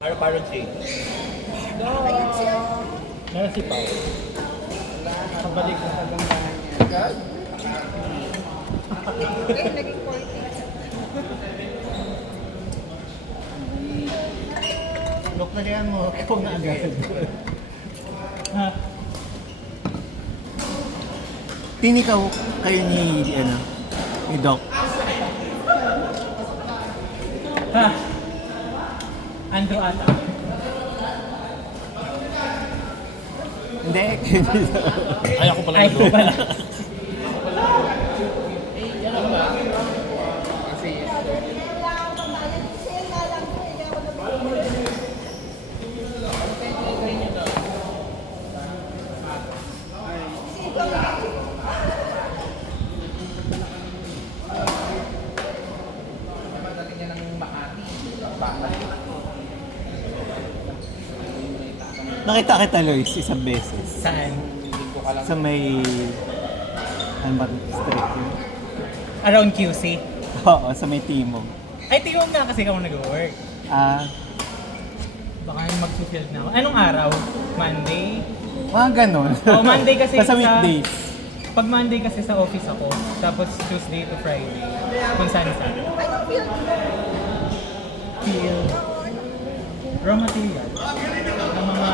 Parang change. Meron si Pao. Nakabalik na sa ganggahan niya. Eh, naging 40. Look na kaya mo, kung na agad. Ha? Tinikaw kayo ni, ni Doc. Ha? Andrew ata. Hindi, Ay, ako pala. Ay, ako pala. nakita kita Lois isang beses. Saan? Sa may, ano ba, street yun? Around QC. Oo, sa may Timog. Ay, tingnan nga kasi ako nag-work. Ah, Baka mag-field na ako. Anong araw? Monday? mga ganon. Oh, Monday kasi Basta weekdays. Pag Monday kasi sa office ako, tapos Tuesday to Friday, kung saan-saan. Anong field mo? Field. Raw material. Ang mga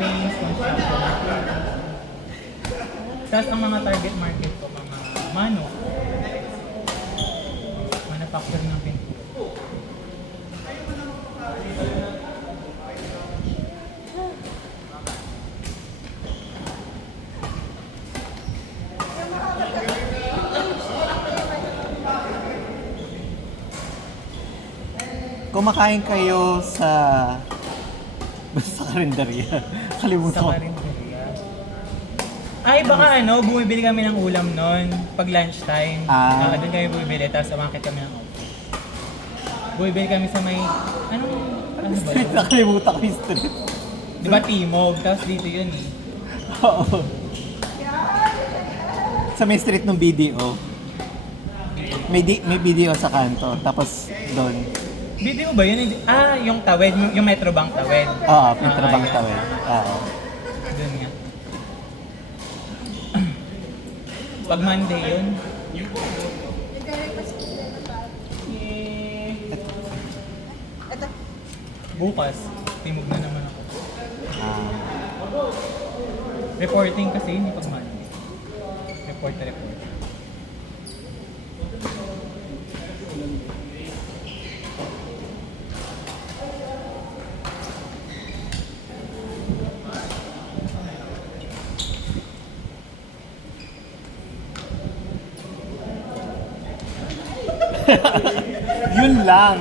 paints, construction. Tapos ang mga target market ko, mga mano. Manufacturing ng pintura. Kumakain kayo sa, basta karinderya. Kalimutan Sa ko. karinderya. Ay, baka bumibili kami ng ulam nun pag lunchtime. Ah. Doon kami bumibili, tapos umakit kami ng office. Bumibili kami sa may, ano ba Street, yun? nakalimutan ko yung street. Di ba Timog? Tapos dito yun eh. Oo. Sa may street ng BDO. May BDO sa kanto. Tapos doon. Video ba yun? Ah, yung tawid, yung Metrobank tawid. Oo, Petrobang yun. Tawid. Oo. Doon nga. Pag Monday yun, Ito. bukas, Timog na naman ako. Ah. Reporting kasi yun pag Monday. Report. Yun lang.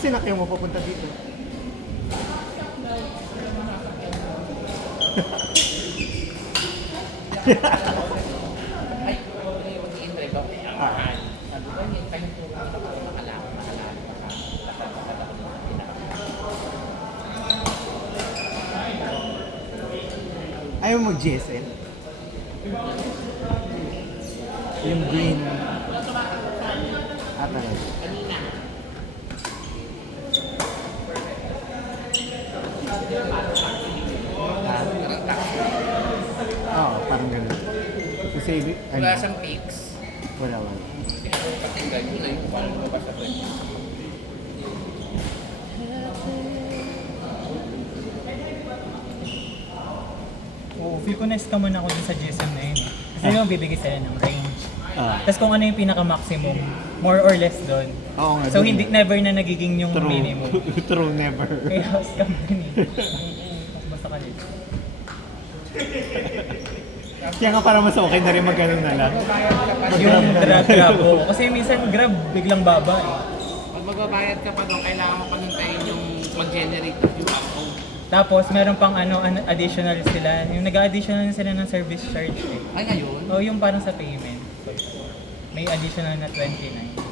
Sinakyan mo papunta dito. Ayaw mo GSL? Yung green. Ata rin. Oo, parang ganun. Kasi, Wala siyang peaks. Wala. Pakinggan yun na yung parang lumabas sa pwede. Oo, feel ko na-scam ako dun sa GSM na yun. Kasi yung bibigay sila ng range. Ah. Tapos kung ano yung pinaka-maximum, more or less doon. Oo nga. So dun hindi eh. never na nagiging yung True. minimum. True, never. Kaya scam din eh. Mas basta ka dito. Kaya nga para mas okay na rin mag-ano na lang. Yung grab ko. Kasi minsan grab biglang baba eh. Pag magbabayad ka pa doon, kailangan mo panuntayin yung mag-generate yung code. Tapos meron pang additional sila. Yung nag-additional sila ng service charge eh. Ay, ngayon? O yung parang sa payment. May additional na 29.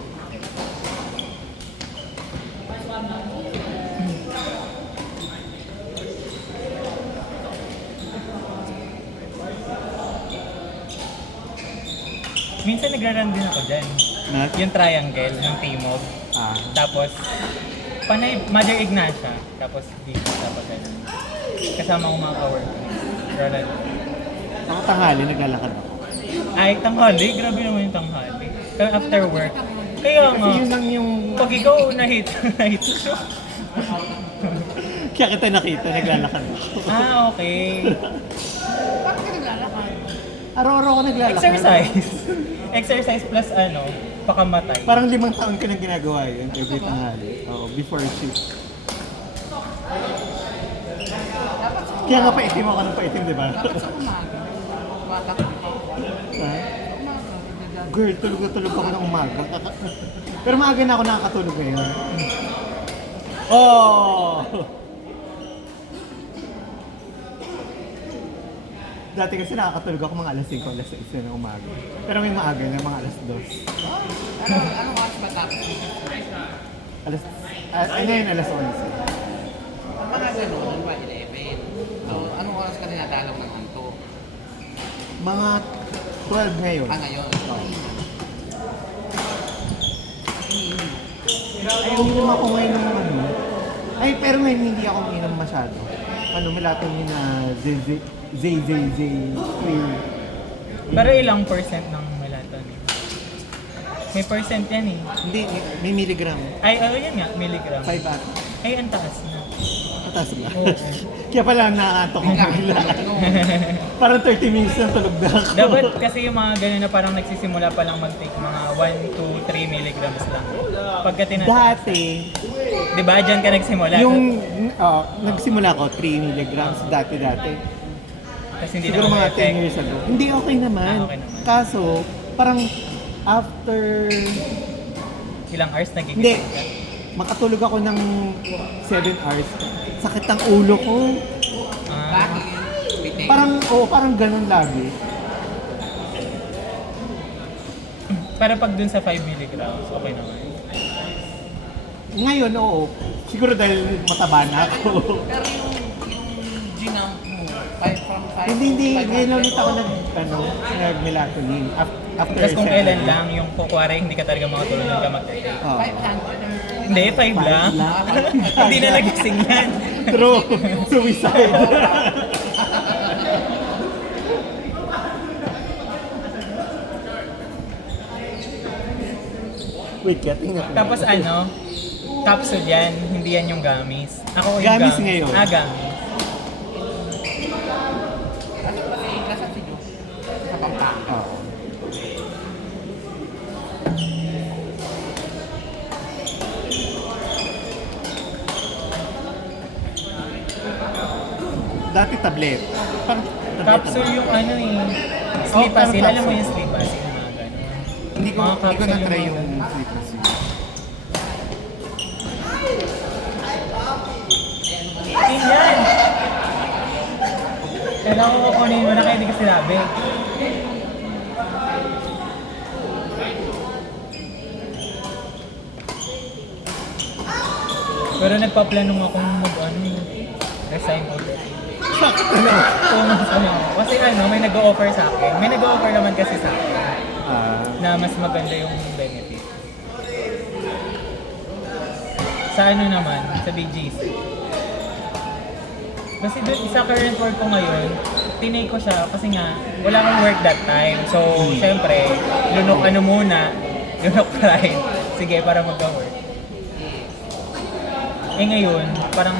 Minsan nagra-run din ako dyan. Na? Yung triangle ng Timog. Ah. Tapos, panay, Mother Ignacia. Tapos dito, tapos ganun. Kasama ko mga ka-workmates. Run. Ako tanghali, naglalakad ako. Ay, tanghali? Grabe naman yung tanghali. Kaya after work. Kaya nga. Kasi yun lang yung... Pag ikaw na-hit. Kaya kita nakita, naglalakad ako. Ah, okay. Bakit ka naglalakad? Araw-araw ako naglalakad. Exercise. Exercise plus pakamatay. Parang 5 taon ko nang ginagawa yun every tanghali. Oo, before shift. Kaya nga paitim ako ng paitim, di ba? Dapat sa umaga. Bata ko. Ha? Umaga. Girl, tulog na tulog ako ng umaga. Pero maaga na ako nakakatulog ngayon. Oh! Dati kasi nakakatulog ako mga alas 5, alas 6 ng umaga. Pero may maaga na mga alas 2. Anong oras ba tapos? Alas, ngayon alas 11. Ang mga gano'n, ba 11? So, anong oras ka dinadalaw ng anto? Mga 12 ngayon. Ngayon? Ay, uminom ako ngayon ng ano. Ay, pero ngayon hindi ako uminom masyado. Ano, melatonin na ZZZ clear. Pero ilang percent ng melatonin? May percent yan eh. Hindi, may milligram. Ay, yun nga, milligram. 5 at. Ay, ang taas na. Mataas ba? Oo. Kaya pala nakakantok ko bigla. Parang 30 minutes na tulog na ako. Dapat kasi yung mga ganun na parang nagsisimula pa lang mag-take mga 1 to 3 milligrams lang. Pagka tinataas. Dati, Di ba? Diyan ka nagsimula. nagsimula ako 3 milligrams dati. Kasi hindi Siguro naman mga effect. 10 years ago. Hindi, okay naman. Okay naman. Kaso, parang after... Ilang hours nagiging Hindi. Makatulog ako ng 7 hours. Sakit ang ulo ko. Ah, Bakit? Bitin? Parang ganun lagi. para pag dun sa 5 milligrams, okay naman. Ngayon, oo. Siguro dahil mataba na ako. Pero yung ginamp mo, 5 from 5 hindi. Ngayon ulit ako nag-melatonin. After Tapos kung 7 kailan years. lang, yung kukuwari, hindi ka talaga makatulog ng mag-take. Oo. 500. Hindi, 5 lang. lang. Hindi na nagising yan. True. Suicide. Wait, tingnan ko. Tapos capsule yan, hindi yan yung gummies. Ako yung Gummies ngayon. Gummies. Nasa si Diyos. Sa Pampanga. Oo. Dati tablet. Parang tablet. Capsule yung sleep parang acid. Alam mo capsule. yung sleep acid, mga ganun. Hindi ko Mga capsule na-try yung yung mga- sleep acid. Yun yan! Kailangan ko kukunin mo na kaya hindi ka sinabi. Pero nagpaplanong akong resign ulit. Kasi may nag-o-offer sa akin. May nag-o-offer naman kasi sa akin na mas maganda yung benefit. Sa naman, sa BGC. Kasi doon sa current work ko ngayon, tinay ko siya kasi nga wala akong work that time. So, syempre, lunok muna, lunok pride. Sige, para magka-work. Eh ngayon, parang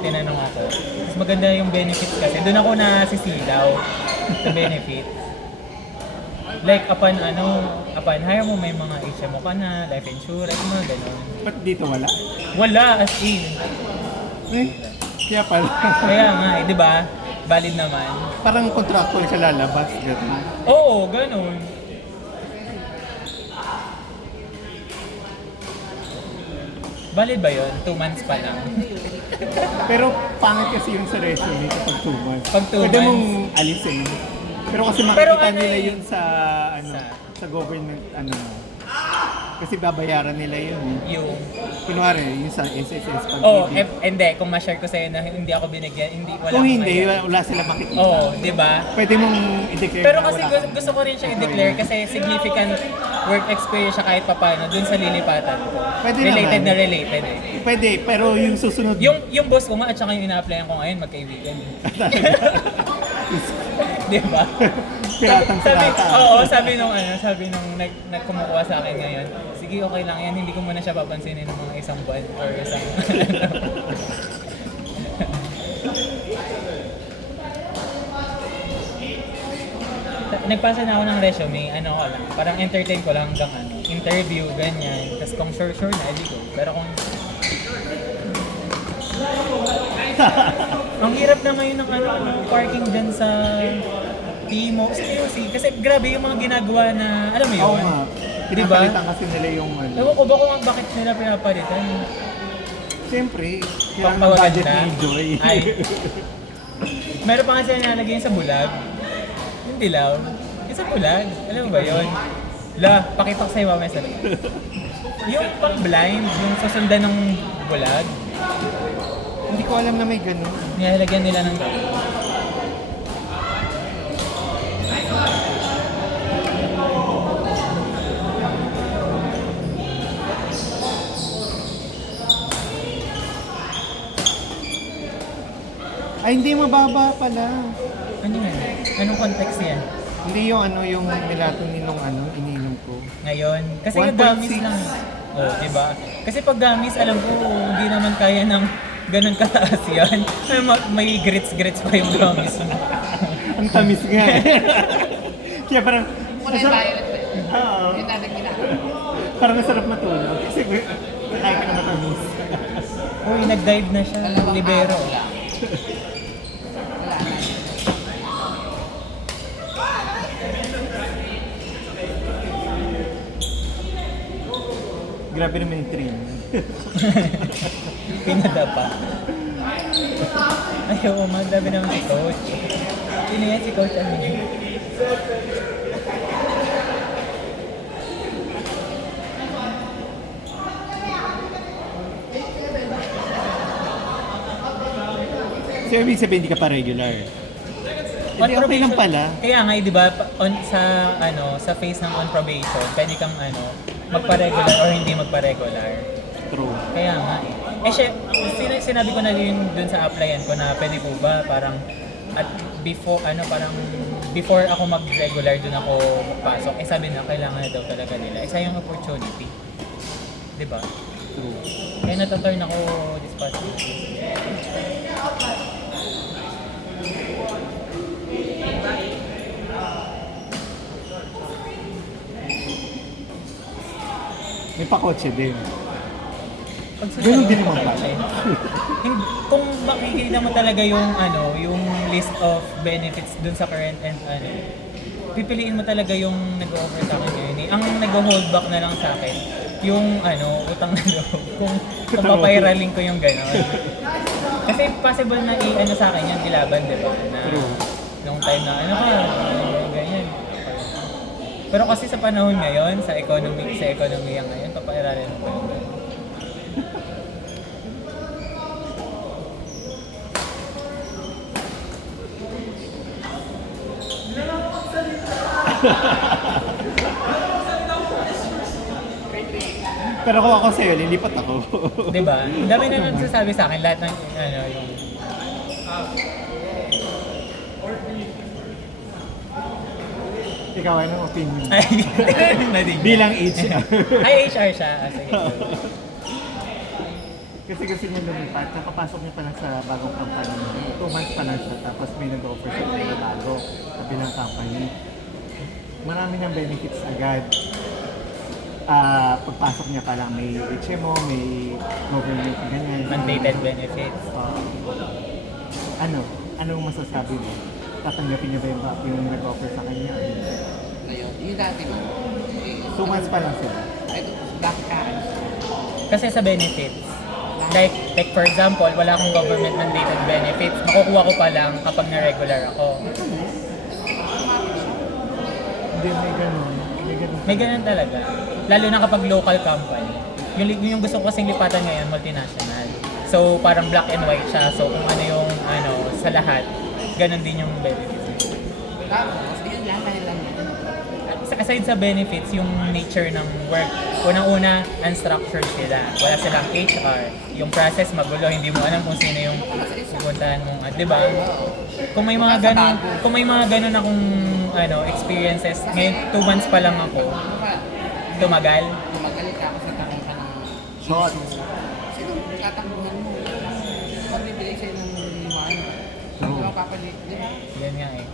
tinanong ako. Mas maganda yung benefits kasi. Doon ako nasisilaw sa benefits. Like, upon hire mo, may mga HMO ka na, life insurance, mga ganun. Ba't dito wala? Wala, as in. Eh, kaya pala. Kaya nga, di ba? Valid naman. Parang contractual siya lalabas. Ganun. Oo, ganun. Valid ba yun? 2 months pa lang. Pero pangit kasi yung sa resume kapag 2 months. Pag 2 Pwede months. mong alisin. Pero kasi Pero makikita ano nila eh, yun sa government mo. Kasi babayaran nila yun eh. Yung, Kunwari, yung sa SSS pag hindi, kung ma-share ko sa'yo na hindi ako binigyan, wala Kung akong hindi, idea. wala sila makikita. Di ba? Pwede mong i-declare Pero na kasi wala ka. gusto ko rin siya i-declare kasi significant work experience siya kahit papano dun sa lilipatan ko. Pwede Related naman. na related eh. Pwede, pero yung susunod... Yung boss ko nga at saka yung ina-applyan ko ngayon, magkaibigan. Di ba? Piratang pirata. Sabi nung nagkumukuha sa akin ngayon, sige okay lang yan, hindi ko muna siya papansinin ng mga isang buwan or isang... Nagpasa na ako ng resume, parang entertain ko lang hanggang interview, ganyan. Tapos kung sure na, edi ko. Pero kung... Ang hirap na ngayon ng parking dyan sa Timo, sa TOC. Kasi grabe yung mga ginagawa na, alam mo yun? Oo nga. Diba? Pinapalitan kasi nila yung ano. Ewan ko ba kung bakit nila pinapalitan? Siyempre, kailangan ng Pampawaganda. budget ni Joy. Ay. Meron pa nga sila nalagay sa bulag. Yung dilaw. Yung sa bulag. Alam mo ba yun? Pakita ko sa'yo mamaya sa loob. Yung pang blind, yung susundan ng bulag, Hindi ko alam na may ganun. nilalagyan nila ng... Ay, hindi mababa pala. Ano yan? Anong context yan? Hindi yung yung melatonin nung ininom ko. Ngayon? Kasi 1.6. yung gamis lang. Diba? Kasi pag gamis, alam ko, hindi naman kaya ng ganun kataas yan. May grits-grits pa yung gamis mo. Ang tamis nga eh. Kaya parang... Muna yung violet ba yun? Oo. Yung tatag nila. Parang masarap matulog. Kasi kaya ka na matamis. Uy, nag-dive na siya. Dalawang Libero. araw lang. Wala na. Grabe naman yung train. Pinadapa. Ay, oo, dami naman si Coach. Sino yan si Coach? Ano yun? So, ibig sabihin hindi ka pa regular. Hindi, okay lang pala. Kaya nga, di ba, sa phase ng on probation, pwede kang magpa-regular or hindi magpa-regular. True. Kaya nga eh. Sinabi ko na din dun sa applyan ko na pwede po ba parang before ako mag-regular dun ako magpasok, sabi na kailangan na daw talaga nila. Isa yung opportunity. Di ba? True. Kaya nataturn ako this past week. May pakotse din. Ganun din naman ba? Kung makikita mo talaga yung list of benefits dun sa current and pipiliin mo talaga yung nag-offer sa akin ngayon. Ang nag-hold back na lang sa akin, yung utang na loob. Kung papairaling ko yung gano'n. Kasi possible na sa akin yan, dilaban, di ba? Na, True. nung time na kaya, ganyan. Pero kasi sa panahon ngayon, sa ekonomiya ngayon, papairalin ko yung gano'n. Pero kung ako sa'yo, lilipat ako. Diba? Ang dami na nagsasabi sa akin lahat ng yung... Ikaw, anong opinion? Ay, nadig. Bilang HR. Ay, HR siya. Sige. Kasi gusto niya lumipat, nakapasok niya pa lang sa bagong company niya. 2 months pa lang siya, tapos may nag-offer siya na bago sa bilang company. Marami niyang benefits agad. Pagpasok niya pa lang, may HMO, may government, ganyan. Mandated benefits. Anong masasabi mo? Tatanggapin niya ba yung nag-offer sa kanya? Ngayon, yung dati mo. 2 months pa lang sila. Ito, backcarriage. Kasi sa benefits, like for example, wala akong government mandated benefits, makukuha ko pa lang kapag na-regular ako. Hindi, may ganun. May ganun talaga. lalo na kapag local company. Yung gusto ko kasing lipatan ngayon, multinational. So parang black and white siya. So kung ano yung sa lahat, ganun din yung benefits. Tapos, yun lang, dahil lang yan. Aside sa benefits, yung nature ng work, unang-una, unstructured sila. Wala silang HR. Yung process magulo, hindi mo alam kung sino yung pupuntahan mo. At di ba? Kung may mga ganun akong experiences, ngayon 2 months pa lang ako, tumagal. Tumagal ka kasi nagkaroon ka ng Shot. sino tatakbuhan mo? Magbibigay sa'yo ng liwanag. Oo. Di ba papalit? Di ba? Yan nga eh.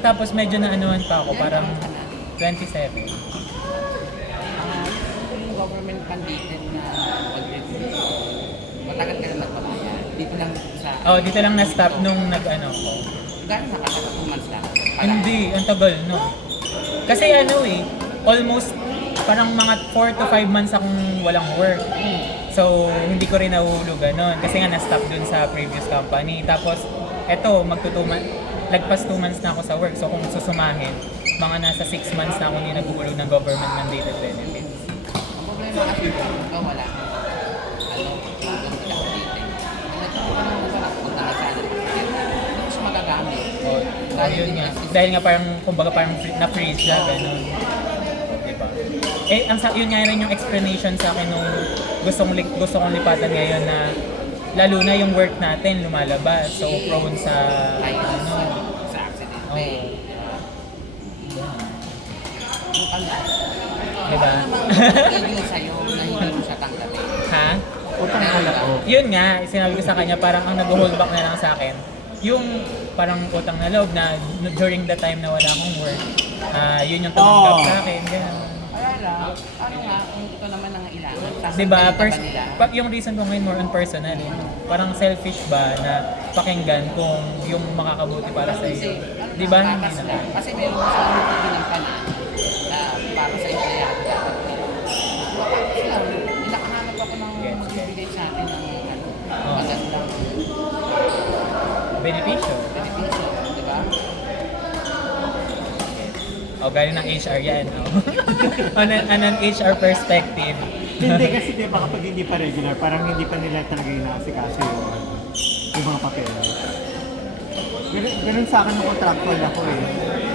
Tapos medyo na-anuhan pa ako, parang 27. Yung government mandated na pag-review, matagal ka na nagpapayan. Dito lang sa... Oh, dito lang na-stop nung nag-ano ko. Gano'n nakatagal 2 months lang? Hindi, ang tagal, no. Kasi almost parang mga 4 to 5 months akong walang work. So, hindi ko rin nahuhulog ganun. Kasi nga na-stop dun sa previous company. Tapos, eto, lagpas 2 months na ako sa work. So, kung susumahin, mga nasa 6 months na ako hindi naguhulog ng government mandated benefits. Ang problema kasi kung wala, hanggang pinaka-dating. Punta na sana. Hindi mo siya magagamit. Yun nga. Dahil nga parang, kumbaga parang na-freeze siya, ganun. Diba? Yun nga rin yung explanation sa akin nung gusto kong lipatan ngayon na lalo na yung work natin lumalabas. So, prone sa, Sa accident. Oo. Yung pala. Diba? Tigil sa'yo na hindi mo siya tanggapin. Ha? Utang alak ko. Yun nga, sinabi ko sa kanya, parang ang nag-hold back na lang sa akin, yung parang utang na loob na during the time na wala akong work, yun yung tumanggap sa akin, gano'n. Kaya lang, ano nga, kung ito naman ang ilangan, sasabihin Diba, ka ba nila? yung reason ko ngayon more on personal, parang selfish ba na pakinggan kung yung makakabuti para sa Kasi, iyo. ano Diba, lang, hindi patas na. lang. Kasi meron sa mga pinampanan na para sa empleyado dapat patas lang. Nakahanap ako ng Yes, magbibigay sa atin ng Oh. magandang Beneficio. benepisyo, di ba? O, galing ng HR yan, no? on an HR perspective. Hindi kasi di ba kapag hindi pa regular, parang hindi pa nila talaga inaasikaso yung mga papel. Ganun sa akin ng contractual ako eh.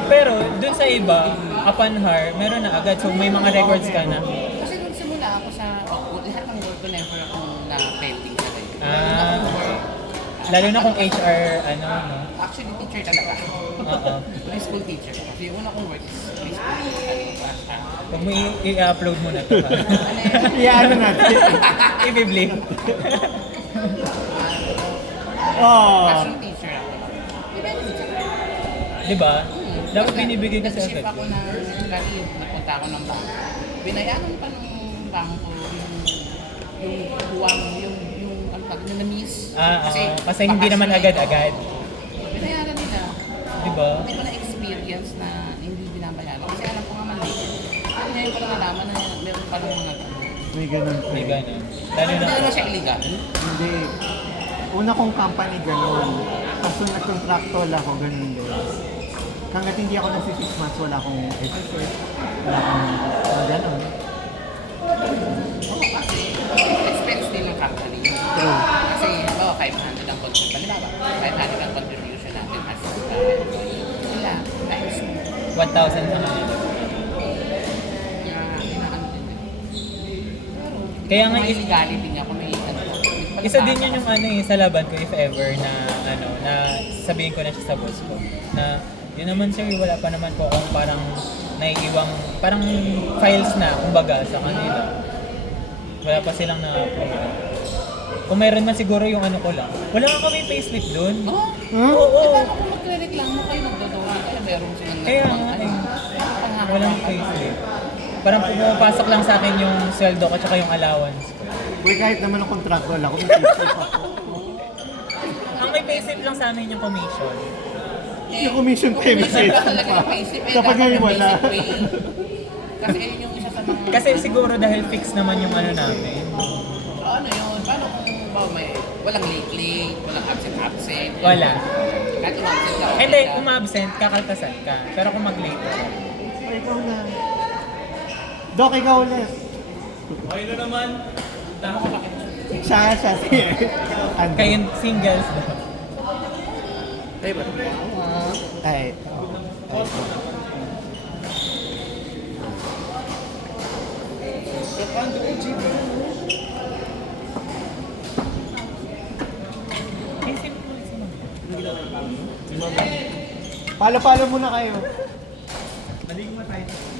Pero, dun sa iba, upon hire, meron na agad. So, may mga records ka na. Kasi nung simula ako sa lahat ng work ko never akong na-pending sa rin. Lalo na kung HR, no? Actually, teacher talaga. Oo. Preschool teacher. Kasi yung una kong work is preschool. Huwag mo i-upload mo na to, ha? Ano natin? I-blink. Oh. Classroom teacher ako. May benefits ako. Diba? Dapat binibigay kasi Nag-ship agad. ako ng career. Nagpunta ako ng bangko. Binayaran pa ng bangko yung buwang, yung ano pag na-miss. Kasi hindi naman agad-agad. Binayaran nila. Diba? Hindi ko na-experience na hindi binabayaran. Kasi alam ko nga mali. Ngayon ko lang nalaman na meron pa ng mga May ganun po. May ganun. Lalo Hindi na, naman siya illegal. Hindi. Una kong company ganun. Tapos nung nag-contractual ako, ganun din. Hanggat hindi ako nasa 6 months, wala akong SSS. Wala akong ganun. Oo, kasi expense din ng company. True. Kasi, 500 ang contribution. Halimbawa, 500 ang contribution natin as employee. Sila, times 1,000 sa kanila. inaano din. Kaya nga, May legality niya kung may isa din yun yung sa laban ko if ever na na sabihin ko na siya sa boss ko na yun naman sir, wala pa naman po akong parang naiiwang parang files na kumbaga sa kanila. Wala pa silang na-upload. Kung meron man siguro yung ano ko lang. Wala nga kami payslip doon. Oo. Oo. Paano kung magre-reklamo kayo magdodora kaya meron silang Kaya nga, walang payslip. Parang pumapasok lang sa akin yung sweldo ko tsaka yung allowance ko. Uy, kahit naman ang contractual ako, may payslip ako. Ang may payslip lang sa amin yung commission. Yung commission payment Commission pa talaga yung payslip. Kapag ngayon wala. Kasi yun yung isa sa mga... Kasi siguro dahil fix naman yung ano namin. So ano yun? Paano kung may walang late, walang absent? Wala. Kahit umabsent ka. Hindi, umabsent, kakaltasan ka. Pero kung mag-late ka. Ay, ikaw na. Dok, ikaw ulit. Okay na naman. Tama ko bakit? Siya, si Andrew. Kayo singles daw. Ay, ba't? Ay. Eh, simple si Ma'am. Palo-palo muna kayo. Maligo mo tayo.